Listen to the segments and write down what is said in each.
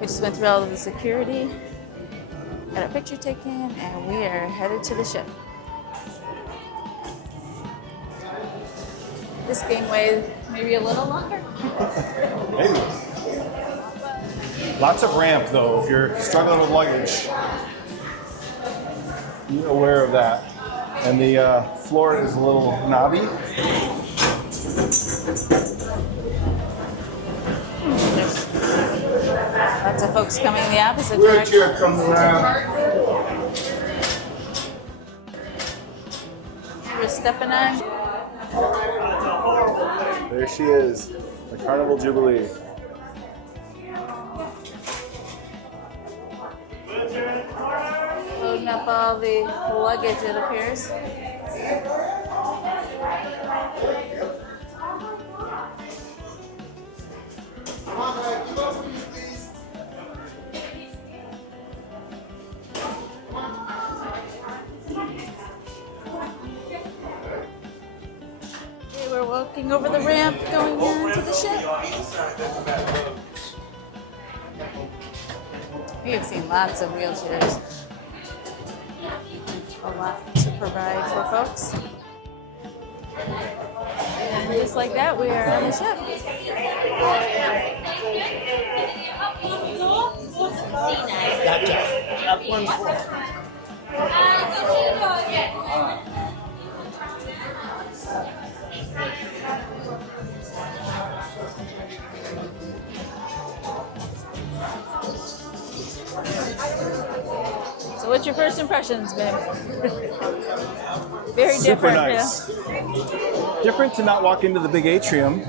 We just went through all of the security, got our picture taken, and we are headed to the ship. This gangway maybe a little longer. Maybe. Lots of ramp though if you're struggling with luggage. Be aware of that. And the floor is a little knobby. There's lots of folks coming the opposite Wheelchair direction. comes around. We're stepping on. There she is, the Carnival Jubilee. Loading up all the luggage, it appears. Okay, we're walking over the ramp going into the ship. We have seen lots of wheelchairs. A lot to provide for folks. And just like that, we are on the ship. So what's your first impressions, babe? Very different. Super nice. Yeah. Different to not walk into the big atrium.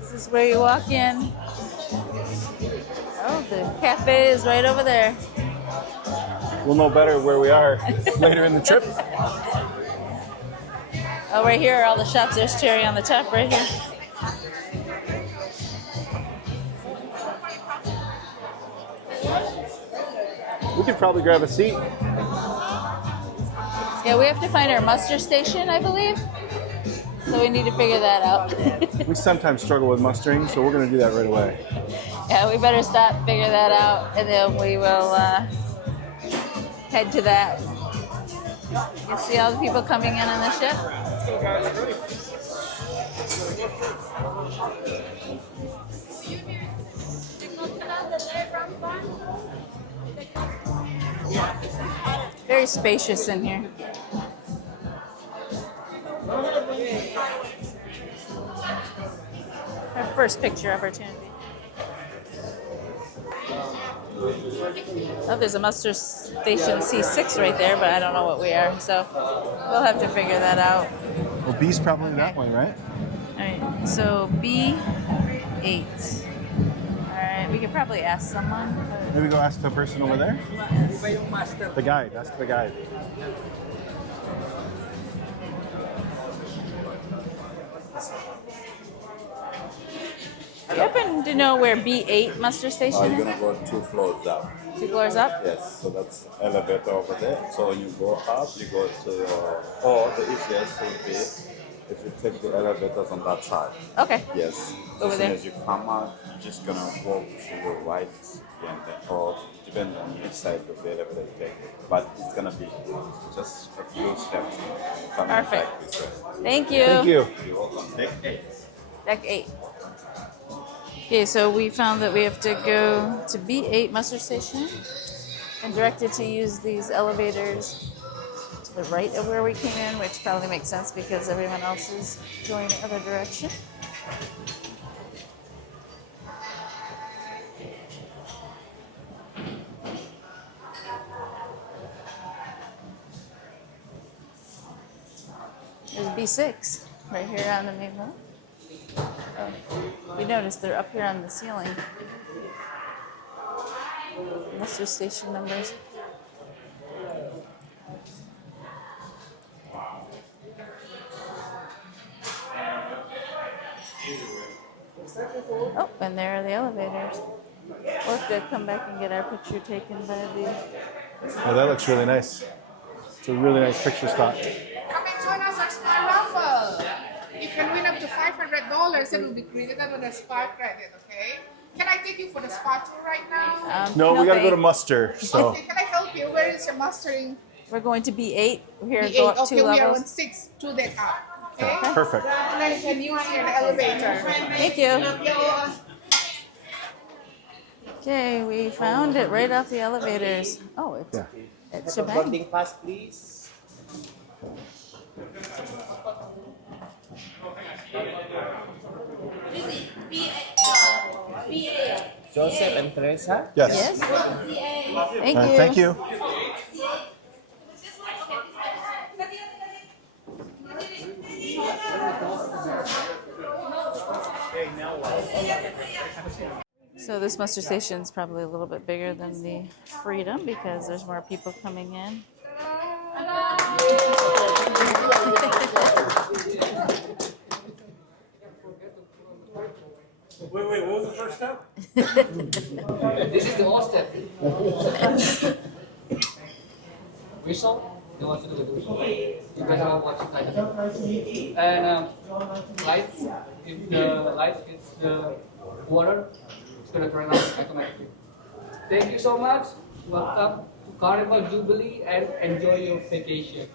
This is where you walk in. Oh, the cafe is right over there. We'll know better where we are later in the trip. Oh, right here are all the shops. There's cherry on the top right here. We could probably grab a seat. Yeah, we have to find our muster station, I believe. So we need to figure that out. We sometimes struggle with mustering, so we're going to do that right away. Yeah, we better stop, figure that out, and then we will head to that. You see all the people coming in on the ship? Very spacious in here. Our first picture opportunity. Oh, there's a muster station C6 right there, but I don't know what we are, so we'll have to figure that out. Well, B's probably that way, right? All right, so B8. All right, we could probably ask someone. Maybe go ask the person over there? The guide, ask the guide. Do you happen to know where B8 muster station You're is? gonna go 2 floors down. 2 floors up? Yes, so that's elevator over there. So when you go up, you go to, or the easiest would be if you take the elevators on that side. Okay. Yes. Over as there. soon as you come out, you're just gonna walk to your right, and then, or depending on which side of the elevator you take. But it's gonna be just a few steps coming Perfect. back this way. Thank you. Thank you. You're welcome. Deck 8. Deck 8. Okay, so we found that we have to go to B8 muster station and directed to use these elevators to the right of where we came in, which probably makes sense because everyone else is going the other direction. There's B6 right here on the main one. Oh, you notice they're up here on the ceiling. Muster station numbers. Oh, and there are the elevators. We'll have to come back and get our picture taken by the... Oh, that looks really nice. It's a really nice picture spot. Come and join us at Spa Raffle. You can win up to $500 and will be credited on a spa credit, okay? Can I take you for the spot tour right now? No, we gotta go to thank- muster. So Okay, can I help you? Where is your mustering? We're going to B8. We're here to The go eight. up Okay, 2 we are levels. on 6, 2 deck up. Okay. perfect. And then can you see the elevator? Thank you. Okay, we found it right off the elevators. Oh, it's at Shebang. Boarding pass, please. Joseph and Teresa. Yes. Yes. Thank All right, you. thank you. So this muster station is probably a little bit bigger than the Freedom because there's more people coming in. Wait, what was the first step? This is the old step. Whistle. They want to do the whistle. You guys all watch it like. And lights. If the lights hits the water, it's gonna turn on automatically. Thank you so much. Welcome to Carnival Jubilee and enjoy your vacation.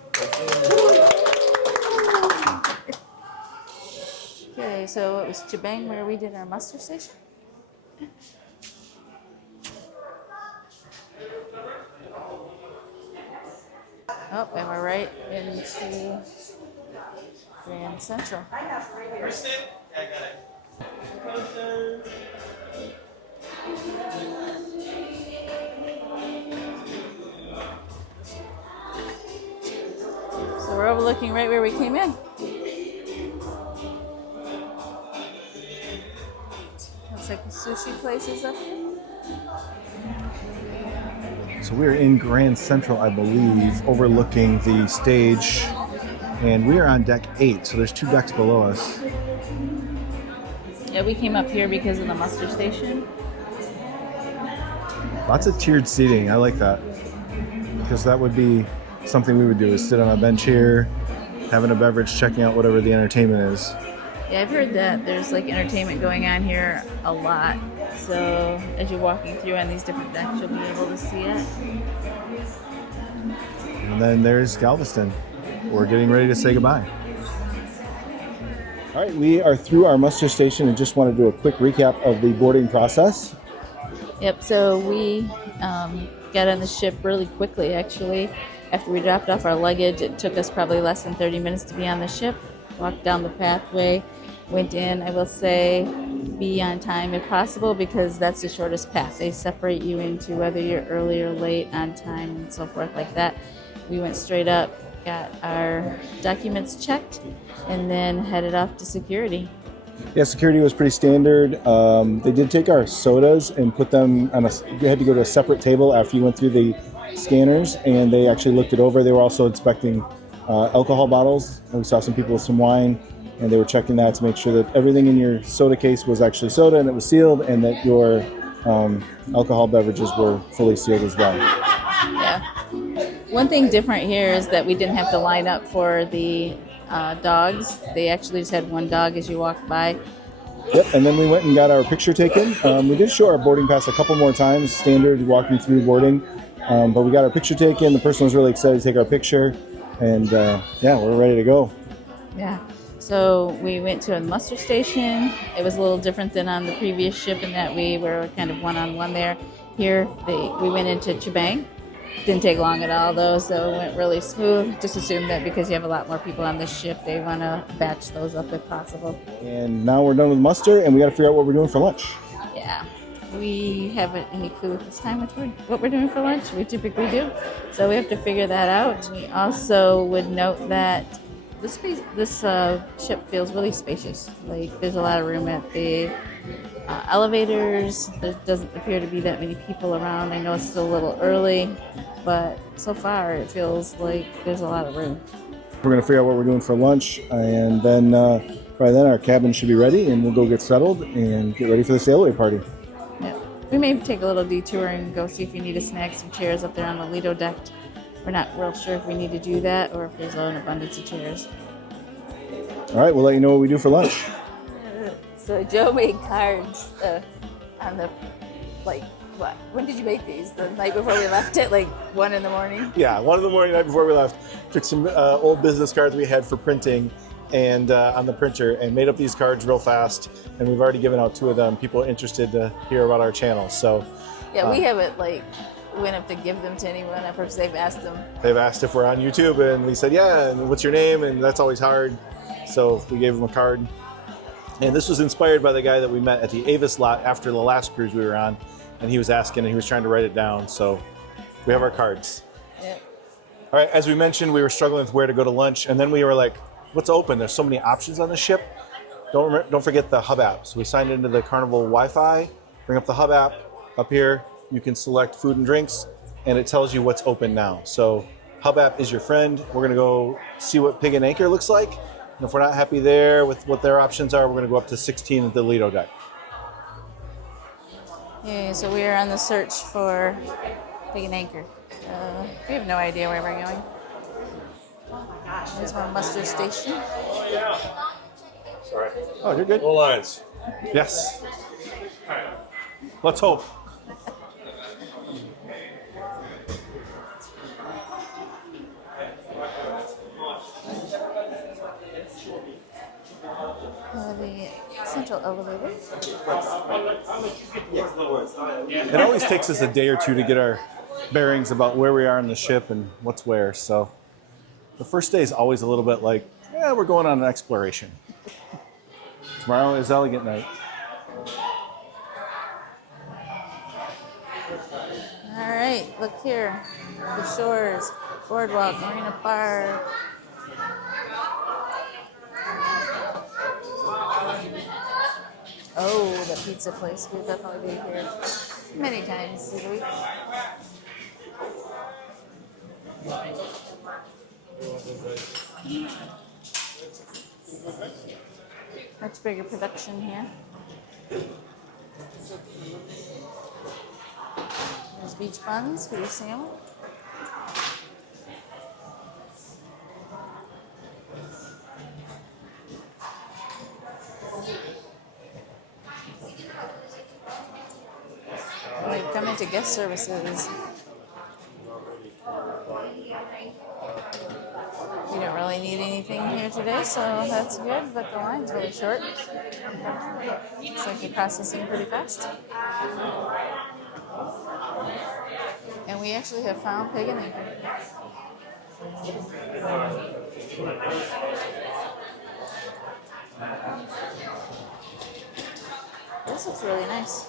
Okay, so it was Chibang where we did our muster station. Oh, and we're right into Grand Central. So we're overlooking right where we came in. Looks like the sushi place is up here. So we're in Grand Central, I believe, overlooking the stage, and we are on deck 8. So there's 2 decks below us. Yeah, we came up here because of the muster station. Lots of tiered seating. I like that because that would be something we would do: is sit on a bench here, having a beverage, checking out whatever the entertainment is. Yeah, I've heard that there's like entertainment going on here a lot. So as you're walking through on these different decks, you'll be able to see it. And then there's Galveston. We're getting ready to say goodbye. All right, we are through our muster station and just want to do a quick recap of the boarding process. Yep, so we got on the ship really quickly, actually. After we dropped off our luggage, it took us probably less than 30 minutes to be on the ship. Walked down the pathway, went in. I will say be on time if possible because that's the shortest path. They separate you into whether you're early or late, on time, and so forth like that. We went straight up, got our documents checked, and then headed off to security. Yeah, security was pretty standard. They did take our sodas and put them on you had to go to a separate table after you went through the scanners, and they actually looked it over. They were also inspecting alcohol bottles. And we saw some people with some wine, and they were checking that to make sure that everything in your soda case was actually soda and it was sealed, and that your alcohol beverages were fully sealed as well. Yeah. One thing different here is that we didn't have to line up for the dogs. They actually just had one dog as you walked by. Yep, and then we went and got our picture taken. We did show our boarding pass a couple more times, standard walking through boarding, but we got our picture taken. The person was really excited to take our picture, and yeah, we're ready to go. Yeah. So we went to a muster station. It was a little different than on the previous ship in that we were kind of one-on-one there. Here, we went into Chibang. Didn't take long at all, though, so it went really smooth. Just assume that because you have a lot more people on this ship, they want to batch those up if possible. And now we're done with muster, and we got to figure out what we're doing for lunch. Yeah. We haven't any clue at this time what we're doing for lunch. We typically do. So we have to figure that out. We also would note that this ship feels really spacious. Like there's a lot of room at the elevators. There doesn't appear to be that many people around. I know it's still a little early, but so far it feels like there's a lot of room. We're going to figure out what we're doing for lunch, and then by then our cabin should be ready, and we'll go get settled and get ready for the Sailaway party. Yeah. We may take a little detour and go see if you need to snag some chairs up there on the Lido Deck. We're not real sure if we need to do that or if there's an abundance of chairs. All right, we'll let you know what we do for lunch. So Joe made cards. on the, like, what? When did you make these? The night before we left at like 1 in the morning? Yeah, 1 in the morning, night before we left, took some old business cards we had for printing and on the printer and made up these cards real fast. And we've already given out 2 of them. People are interested to hear about our channel. So Yeah, we haven't like went up to give them to anyone at first. They've asked them. they've asked if we're on YouTube, and we said, yeah, and what's your name? And that's always hard. So we gave them a card. And this was inspired by the guy that we met at the Avis lot after the last cruise we were on. And he was asking, and he was trying to write it down. So we have our cards. Yep. All right, as we mentioned, we were struggling with where to go to lunch. And then we were like, what's open? There's so many options on the ship. Don't forget the Hub app. So we signed into the Carnival Wi-Fi, bring up the Hub app. Up here, you can select food and drinks, and it tells you what's open now. So Hub app is your friend. We're gonna go see what Pig and Anchor looks like. And if we're not happy there with what their options are, we're gonna go up to 16 at the Lido Deck. Okay, so we are on the search for Pig and Anchor. We have no idea where we're going. There's our muster station. Sorry. Oh, you're good. All lines. Yes. Let's hope. The central elevator. It always takes us a day or 2 to get our bearings about where we are on the ship and what's where. So the first day is always a little bit like, yeah, we're going on an exploration. Tomorrow is elegant night. All right, look here. The shores, boardwalk, marina park. Oh, the pizza place. We'll definitely be here many times this week. Much bigger production here. There's beach buns for your salmon. Like, come into guest services. We don't really need anything here today, so that's good, but the line's really short. Looks like you're processing pretty fast. And we actually have found Pig and Anchor. This looks really nice.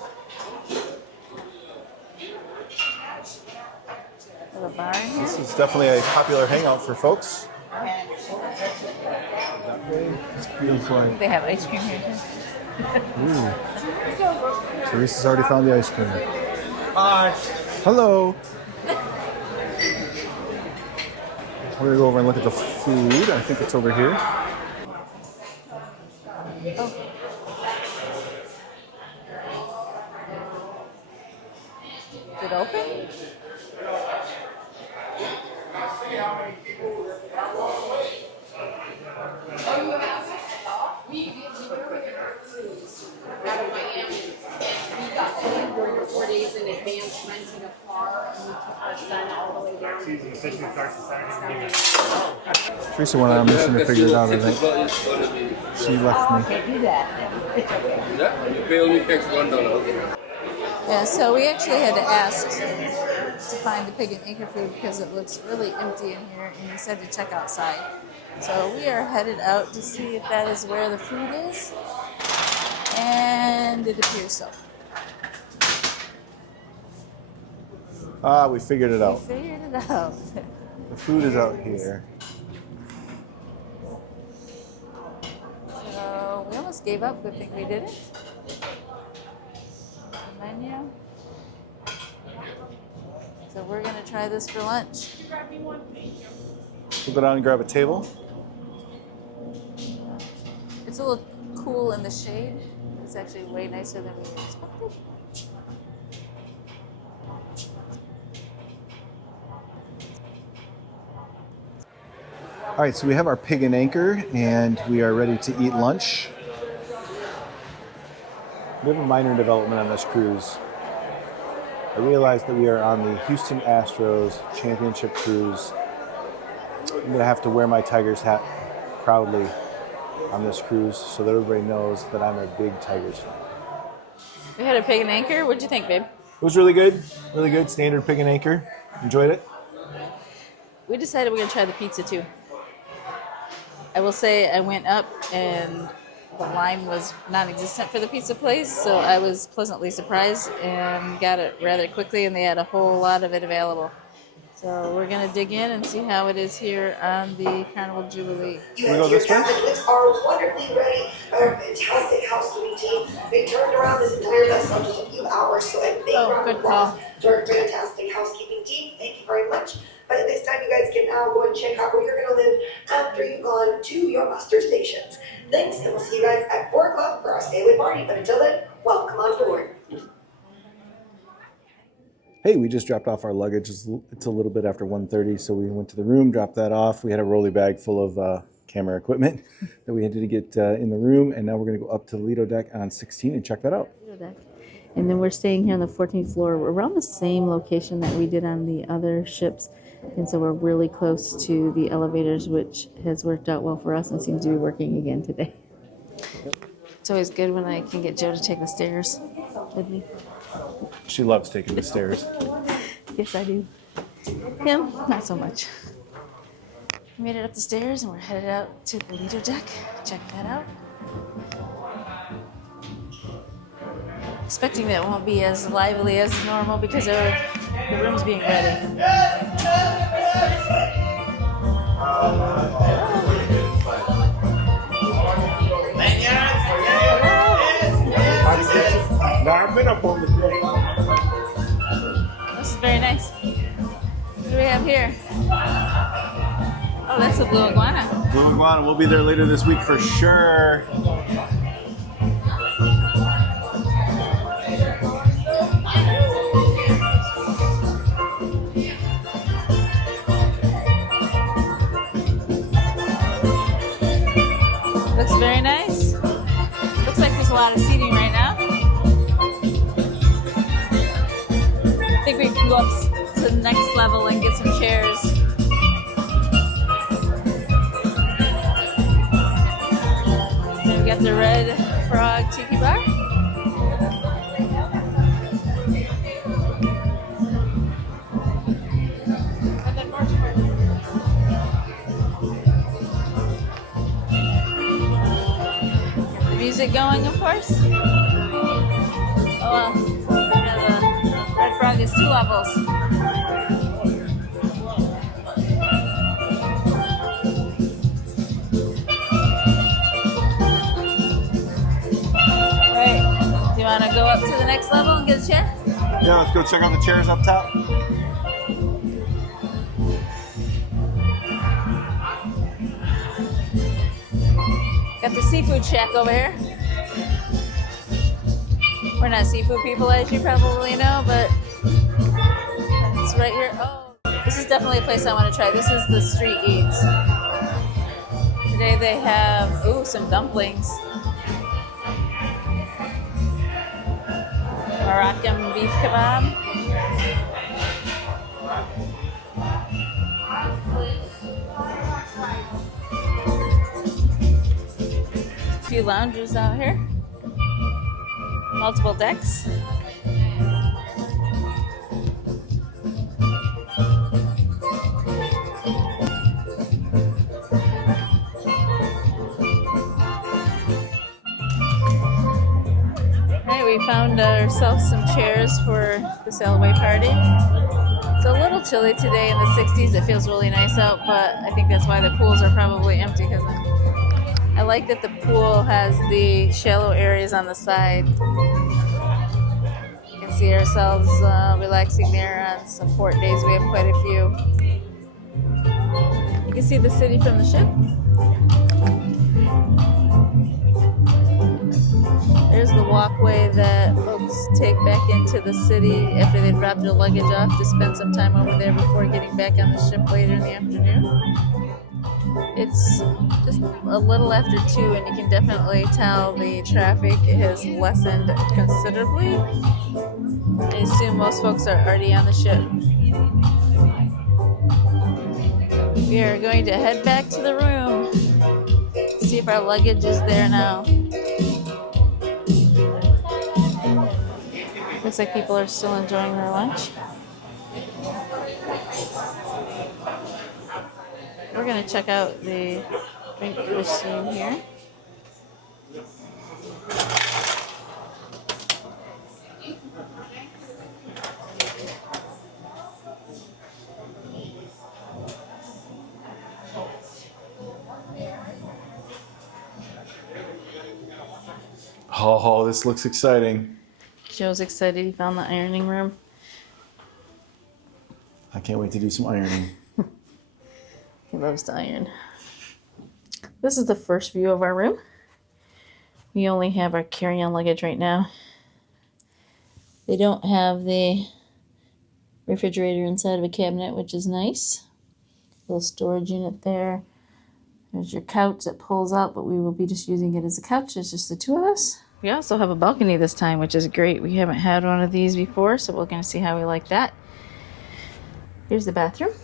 There's a bar in here. This is definitely a popular hangout for folks. It's beautiful. They have ice cream here too. Ooh. Teresa's already found the ice cream. Hi. Hello. We're gonna go over and look at the food. I think it's over here. Oh. Is it open? Out of Miami. We got paid 3 or 4 days in advance renting a car, and we took our son all the way down. Teresa went on a mission to figure it out, I think. She left me. Can't do that. Yeah, you pay only tax $1. Yeah, so we actually had to ask to find the Pig and Anchor food because it looks really empty in here, and he said to check outside. So we are headed out to see if that is where the food is, and it appears so. Ah, we figured it out. We figured it out. The food is out here. So we almost gave up. Good thing we didn't. The menu. So we're gonna try this for lunch. We'll go down and grab a table. It's a little cool in the shade. It's actually way nicer than we expected. All right, so we have our Pig and Anchor, and we are ready to eat lunch. We have a minor development on this cruise. I realized that we are on the Houston Astros championship cruise. I'm going to have to wear my Tigers hat proudly on this cruise so that everybody knows that I'm a big Tigers fan. We had a pig and anchor. What'd you think, babe? It was really good. Really good. Standard pig and anchor. Enjoyed it. We decided we're going to try the pizza too. I will say I went up and the line was non-existent for the pizza place, so I was pleasantly surprised and got it rather quickly, and they had a whole lot of it available. So we're going to dig in and see how it is here on the Carnival Jubilee. We go this way? Advocates are wonderfully ready. Our fantastic housekeeping team. They turned around this entire vessel in just a few hours, so a big round of applause to our fantastic housekeeping team. Thank you very much. But at this time, you guys can now go and check out where you're going to live after you've gone to your muster stations. Thanks, and we'll see you guys at 4 o'clock for our Sailaway party. But until then, welcome on board. Hey, we just dropped off our luggage. It's a little bit after 1:30, so we went to the room, dropped that off. We had a rolly bag full of camera equipment that we had to get in the room, and now we're going to go up to the Lido Deck on 16 and check that out. Lido Deck. And then we're staying here on the 14th floor. We're around the same location that we did on the other ships, and so we're really close to the elevators, which has worked out well for us and seems to be working again today. It's always good when I can get Joe to take the stairs with me. She loves taking the stairs. Yes, I do. Him, not so much. We made it up the stairs and we're headed out to the Lido Deck. Check that out. Expecting that it won't be as lively as normal because of the room's being ready. This is very nice. What do we have here? Oh, that's a blue iguana. Blue iguana. We'll be there later this week for sure. Looks very nice. Looks like there's a lot of seating right now. I think we can go up to the next level and get some chairs. Then we got the Red Frog Tiki Bar. And then more chairs. The music going, of course. Oh well. The Red Frog is 2 levels. Alright. Do you want to go up to the next level and get a chair? Yeah, let's go check out the chairs up top. Got the seafood shack over here. We're not seafood people, as you probably know, but it's right here. Oh, this is definitely a place I want to try. This is the Street Eats. Today they have, ooh, some dumplings. Moroccan beef kebab. A few lounges out here. Multiple decks. Alright, we found ourselves some chairs for the Sailaway party. It's a little chilly today in the 60s. It feels really nice out, but I think that's why the pools are probably empty because I like that the pool has the shallow areas on the side. You can see ourselves relaxing there on some port days. We have quite a few. You can see the city from the ship. There's the walkway that folks take back into the city after they drop their luggage off to spend some time over there before getting back on the ship later in the afternoon. It's just a little after 2 and you can definitely tell the traffic has lessened considerably. I assume most folks are already on the ship. We are going to head back to the room, see if our luggage is there now. Looks like people are still enjoying their lunch. We're going to check out the drink machine here. Oh, this looks exciting. Joe's excited he found the ironing room. I can't wait to do some ironing. He loves to iron. This is the first view of our room. We only have our carry-on luggage right now. They don't have the refrigerator inside of a cabinet, which is nice. Little storage unit there. There's your couch that pulls out, but we will be just using it as a couch. It's just the two of us. We also have a balcony this time, which is great. We haven't had one of these before, so we're going to see how we like that. Here's the bathroom.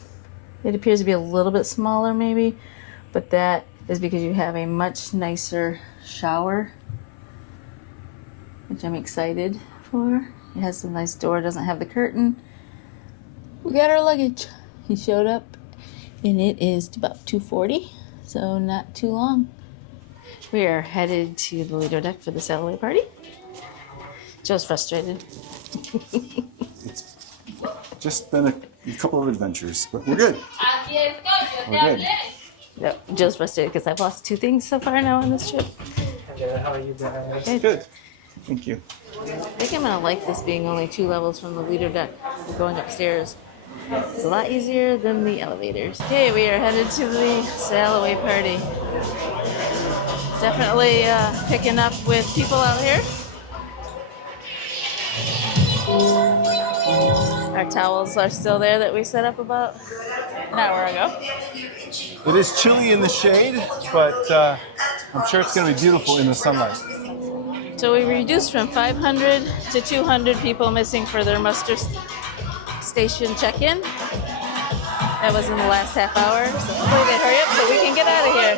It appears to be a little bit smaller maybe, but that is because you have a much nicer shower, which I'm excited for. It has some nice door, doesn't have the curtain. We got our luggage. He showed up and it is about 2:40, so not too long. We are headed to the Lido Deck for the Sailaway party. Joe's frustrated. It's just been a couple of adventures, but we're good. We're good. Yep, Joe's frustrated because I've lost 2 things so far now on this trip. How are you guys? Good. Thank you. I think I'm going to like this being only 2 levels from the Lido Deck going upstairs. It's a lot easier than the elevators. Okay, we are headed to the Sailaway party. Definitely picking up with people out here. Our towels are still there that we set up about an hour ago. It is chilly in the shade, but I'm sure it's going to be beautiful in the sunlight. So we reduced from 500 to 200 people missing for their muster station check-in. That was in the last half hour, so hopefully they hurry up so we can get out of here.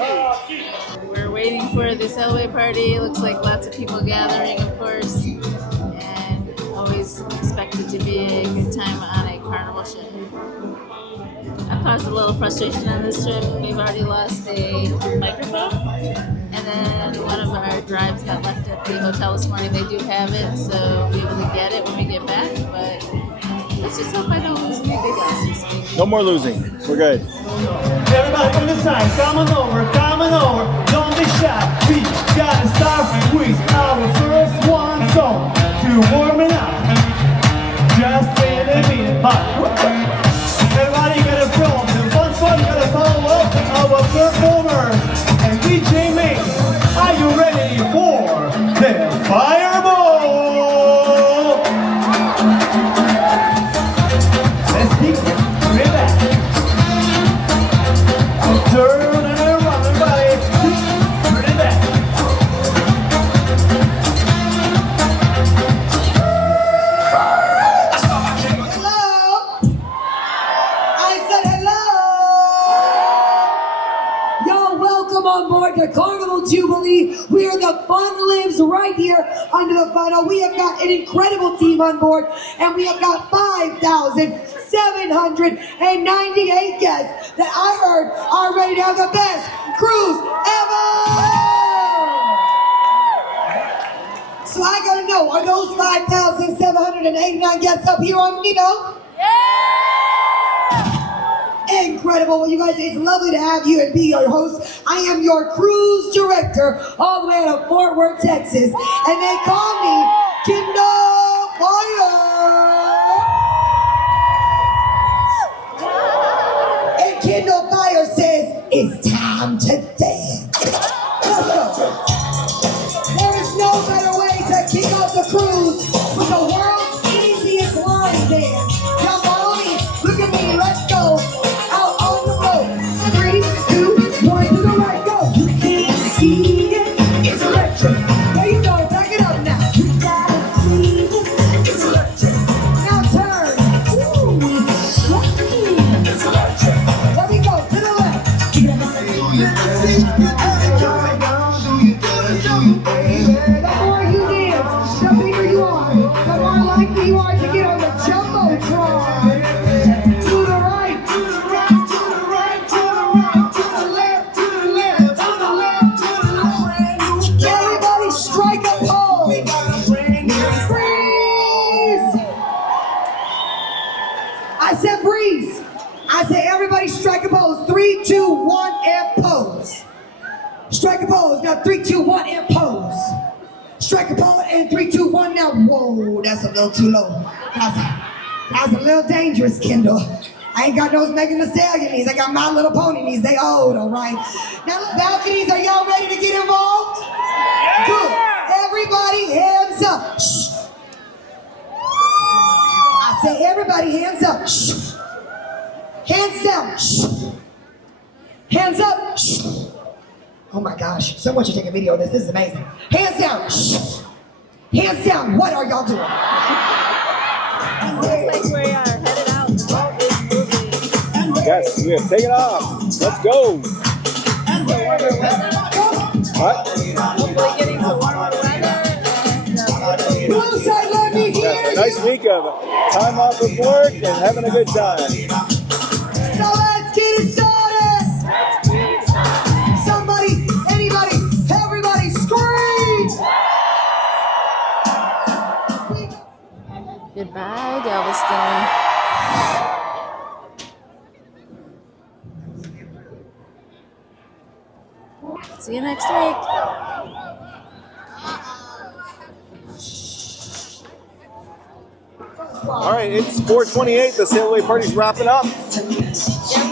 We're waiting for the Sailaway party. Looks like lots of people gathering, of course, and always expected to be a good time on a carnival ship. I caused a little frustration on this trip. We've already lost a microphone, and then one of our drives got left at the hotel this morning. They do have it, so we'll be able to get it when we get back, but let's just hope I don't lose any big asses this week. No more losing. We're good. Everybody on the side, come on over, don't be shy. We gotta start with our first one song to warm it up. Just in a minute, but everybody gotta film. The first one gotta follow up our performers. And DJ Mace, are you ready for the fireball? Let's keep it back. Turn and around, everybody. Turn it back. Hello? I said hello! Y'all, welcome on board the Carnival Jubilee. We are the fun lives right here under the funnel. We have got an incredible team on board, and we have got 5,798 guests that I heard are ready to have the best cruise ever! So I gotta know, are those 5,789 guests up here on Lido? Incredible. Well, you guys, it's lovely to have you and be your host. I am your cruise director all the way out of Fort Worth, Texas. And they call me Kindle Fire. And Kindle Fire says, it's time to dance. Let's go. There is no 2, 1, and pose. Strike a pose, and 3, 2, 1, now. Whoa, that's a little too low. That's a little dangerous, Kendall. I ain't got those Megan Thee Stallion knees. I got My Little Pony knees. They old, all right? Now, balconies, are y'all ready to get involved? Yeah. Good. Everybody, hands up. Shh. I say, everybody, hands up. Shh. Hands down. Shh. Hands up. Shh. Oh my gosh, someone should take a video of this. This is amazing. Hands down. Shh. Hands down. What are y'all doing? Looks like we are headed out. The boat is moving. Yes, we have taken off. Let's go. What? Hopefully getting to warmer weather. Blue side, let me hear Yes, a nice week of time off of work and having a good time. So let's get it started. Somebody, anybody, everybody scream. Goodbye, Galveston. See you next week. All right, it's 4:28. The Sailaway party's wrapping up. Yeah,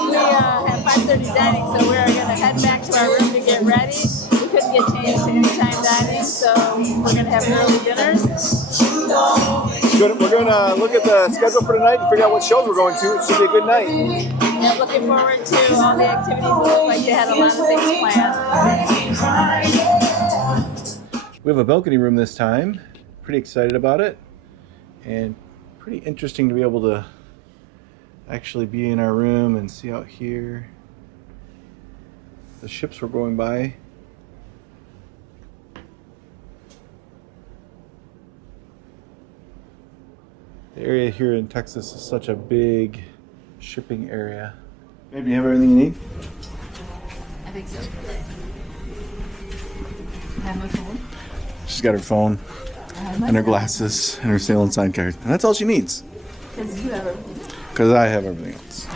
we have 5:30 dining, so we're going to head back to our room to get ready. We couldn't get changed to anytime dining, so we're going to have early dinners. We're going to look at the schedule for tonight and figure out what shows we're going to. It should be a good night. Yeah, looking forward to all the activities. It looked like they had a lot of things planned. We have a balcony room this time. Pretty excited about it. And pretty interesting to be able to actually be in our room and see out here. The ships were going by. The area here in Texas is such a big shipping area. Maybe you have everything you need? I think so. I have my phone. She's got her phone and her glasses and her sailing sign card. And that's all she needs. Because you have everything. Because I have everything else.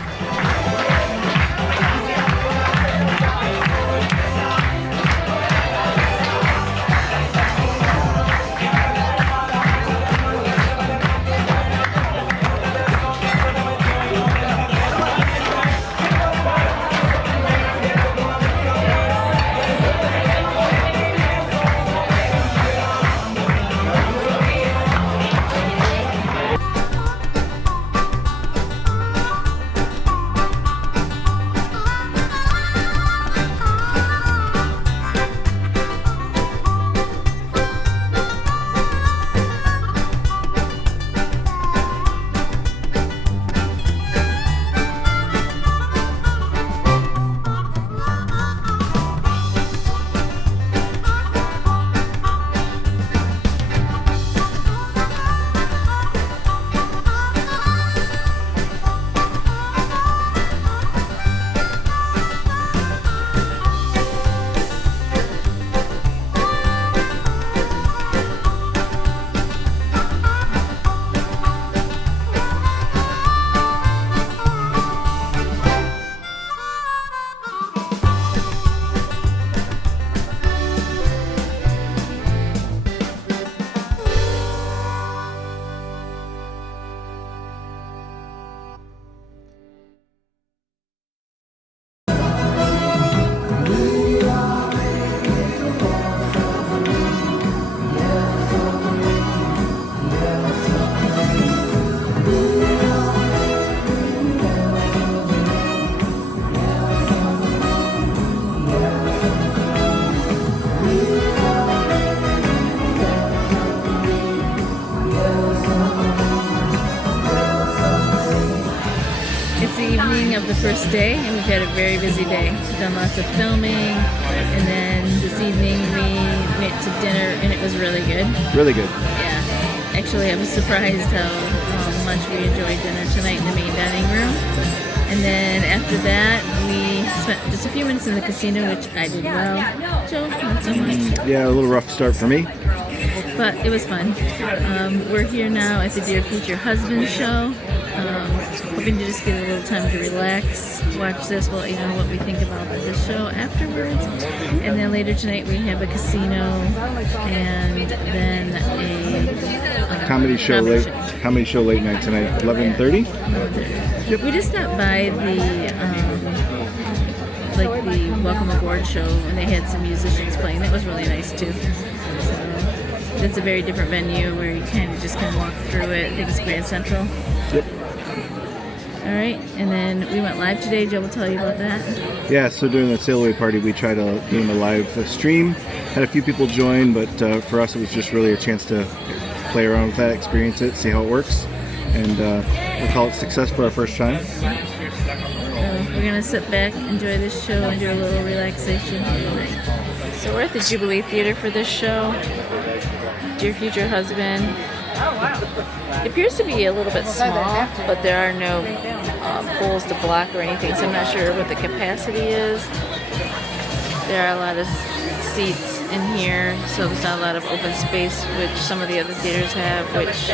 Of the first day, and we've had a very busy day. We've done lots of filming, and then this evening we went to dinner, and it was really good. Really good. Yeah. Actually, I was surprised how much we enjoyed dinner tonight in the main dining room. And then after that, we spent just a few minutes in the casino, which I did well. Joe, not so much. Yeah, a little rough start for me. But it was fun. We're here now at the Dear Future Husband show. Hoping to just get a little time to relax watch this, we'll let you know what we think about this show afterwards. And then later tonight we have a casino and then a Comedy show late night tonight, 11:30. Yep. We just stopped by the the Welcome Aboard show, and they had some musicians playing. That was really nice too. So it's a very different venue where you kind of just can walk through it. I think it's Grand Central. Yep. All right, and then we went live today. Joe will tell you about that. Yeah, so during the Sailaway party, we tried doing a live stream. Had a few people join, but for us, it was just really a chance to play around with that, experience it, see how it works, and we'll call it success for our first time. We're gonna sit back, enjoy this show, and do a little relaxation. So we're at the Jubilee Theater for this show. Dear Future Husband. Oh, wow. It appears to be a little bit small, but there are no poles to block or anything, so I'm not sure what the capacity is. There are a lot of seats in here, so there's not a lot of open space, which some of the other theaters have, which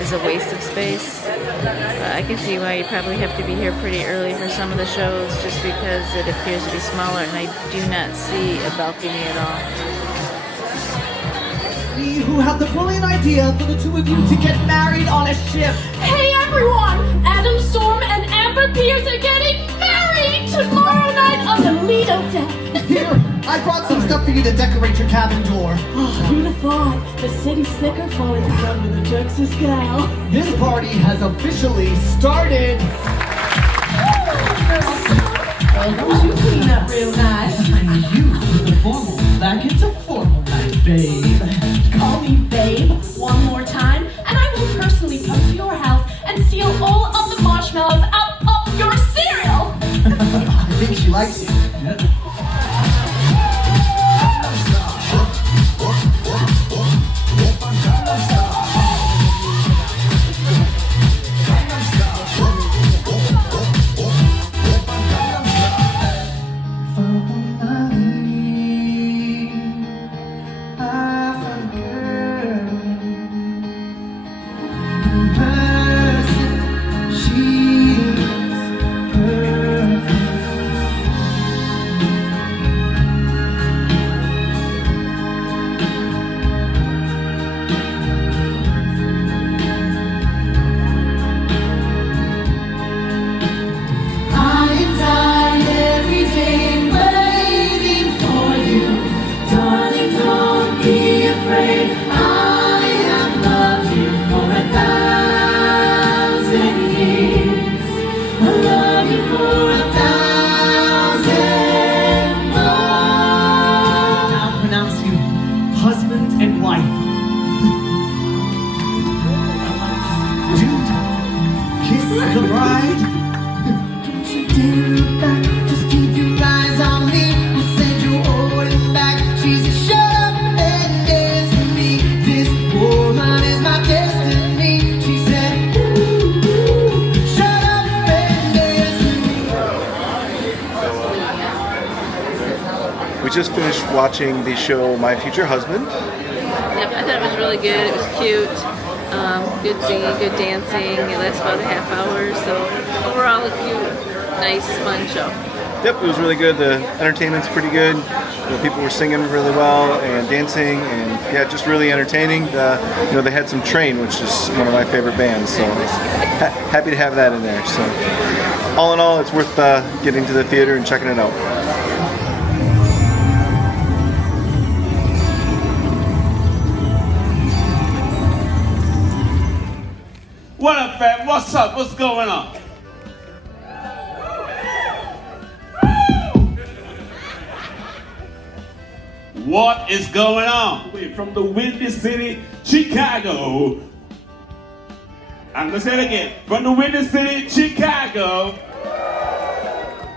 is a waste of space. I can see why you probably have to be here pretty early for some of the shows, just because it appears to be smaller, and I do not see a balcony at all. Who had the brilliant idea for the two of you to get married on a ship? Hey everyone! Adam Storm and Amber Pierce are getting married tomorrow night on the Lido Deck. Here, I brought some stuff for you to decorate your cabin door. Oh, who'd have thought? The city slicker falling in love with a Texas gal. This party has officially started. Well, don't you clean up real nice? I need you with the formal back into formal night, babe. Call me babe one more time, and I will personally come to your house and steal all of the marshmallows out of your cereal. I think she likes you. We just finished watching the show My Future Husband. Yep, I thought it was really good. It was cute. Good singing, good dancing. It lasted about a half hour, so overall a cute, nice, fun show. Yep, it was really good. The entertainment's pretty good. People were singing really well and dancing, and yeah, just really entertaining. They had some Train, which is one of my favorite bands, so happy to have that in there. So all in all, it's worth getting to the theater and checking it out. What up, fam? What's up? What's going on? What is going on? We're from the Windy City, Chicago. I'm gonna say it again. From the Windy City, Chicago.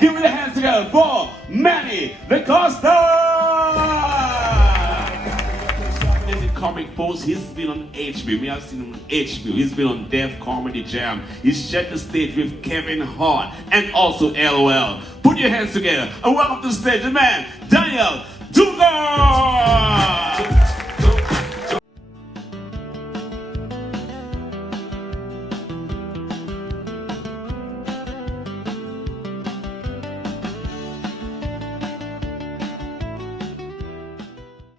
Give me the hands together for Manny the Costa. Comic Post, he's been on HBO. Me, I've seen him on HBO. He's been on Def Comedy Jam. He's shared the stage with Kevin Hart and also LOL. Put your hands together and welcome to the stage, the man, Daniel Dugan!